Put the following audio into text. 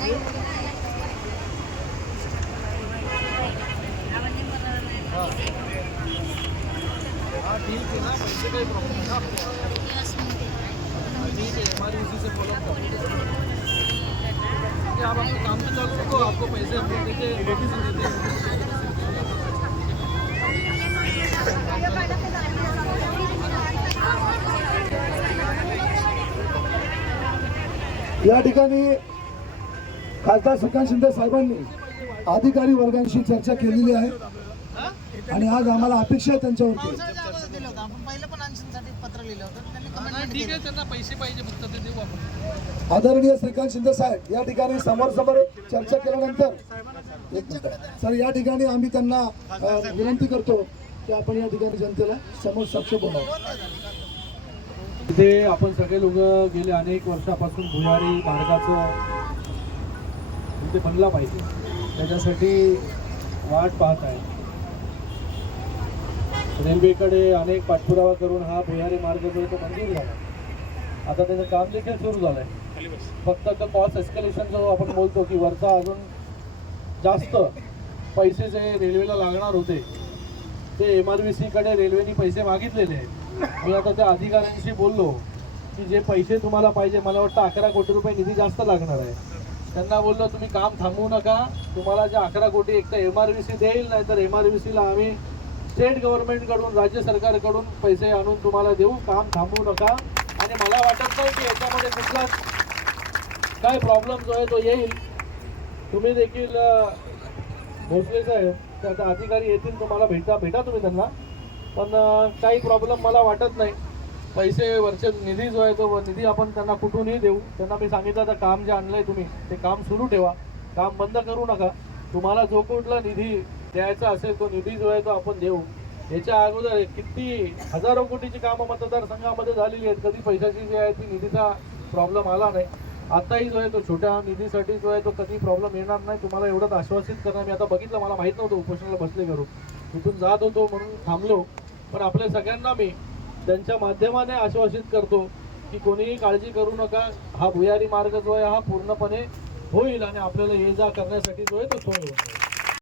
हाँ प्रॉब्लम आपको काम तो चालू रखो आपको पैसे हम लोग देते लेडीज देते या ठिकाणी खासदार सुकांत शिंदे साहेबांनी अधिकारी वर्गांशी चर्चा केलेली आहे. आणि आज आम्हाला अपेक्षा आहे त्यांच्यावरती. पत्र लिहिलं त्यांना पैसे पाहिजे आदरणीय श्रीकांत शिंदे साहेब या ठिकाणी समोर समोर चर्चा केल्यानंतर एक सर या ठिकाणी आम्ही त्यांना विनंती करतो की आपण या ठिकाणी जनतेला समोर सक्ष बोलावं. इथे आपण सगळे लोक गेले अनेक वर्षापासून भुयारी मार्गाचं ते बनला पाहिजे. त्याच्यासाठी वाट पाहत आहे. रेल्वेकडे अनेक पाठपुरावा करून हा भुयारी मार्ग जो आहे तो मंजूर झाला. आता त्याचं काम देखील सुरू झालं आहे फक्त तो कॉस्ट एस्कलेशन जो आपण बोलतो की वरचा अजून जास्त पैसे जे रेल्वेला लागणार होते ते एम आर बी सीकडे रेल्वेने पैसे मागितलेले आहेत. मी आता त्या अधिकाऱ्यांशी बोललो की जे पैसे तुम्हाला पाहिजे मला वाटतं अकरा कोटी रुपये निधी जास्त लागणार आहे. त्यांना बोललो तुम्ही काम थांबवू नका. तुम्हाला जे अकरा कोटी एक तर एम आर बी सी देईल नाही तर एम आर बी सीला आम्ही स्टेट गव्हर्नमेंटकडून राज्य सरकारकडून पैसे आणून तुम्हाला देऊ. काम थांबवू नका. आणि मला वाटत नाही की याच्यामध्ये कुठलाच काय प्रॉब्लेम जो आहे तो येईल. तुम्ही देखील भोसले साहेब त्याचा अधिकारी येतील तुम्हाला भेटा भेटा तुम्ही त्यांना. पण काही प्रॉब्लेम मला वाटत नाही. पैसे वरचे निधी जो आहे तो निधी आपण त्यांना कुठूनही देऊ. त्यांना मी सांगितलं आता काम जे आणलंय तुम्ही ते काम सुरू ठेवा. काम बंद करू नका. तुम्हाला जो कुठला निधी द्यायचा असेल तो निधी जो आहे तो आपण देऊ. याच्या अगोदर किती हजारो कोटीची कामं मतदारसंघामध्ये झालेली आहेत. कधी पैशाची जी आहे ती निधीचा प्रॉब्लेम आला नाही. आताही जो आहे तो छोट्या निधीसाठी जो आहे तो कधी प्रॉब्लेम येणार नाही. तुम्हाला एवढंच आश्वासित करणं मी आता बघितलं मला माहीत नव्हतं उपोषणाला बसले करून. तिथून जात होतो म्हणून थांबलो. पण आपल्या सगळ्यांना मी त्यांच्या माध्यमाने आश्वासित करतो की कोणीही काळजी करू नका. हा भुयारी मार्ग जो आहे हा पूर्णपणे होईल आणि आपल्याला ये जा करण्यासाठी जो आहे तो सोय होईल.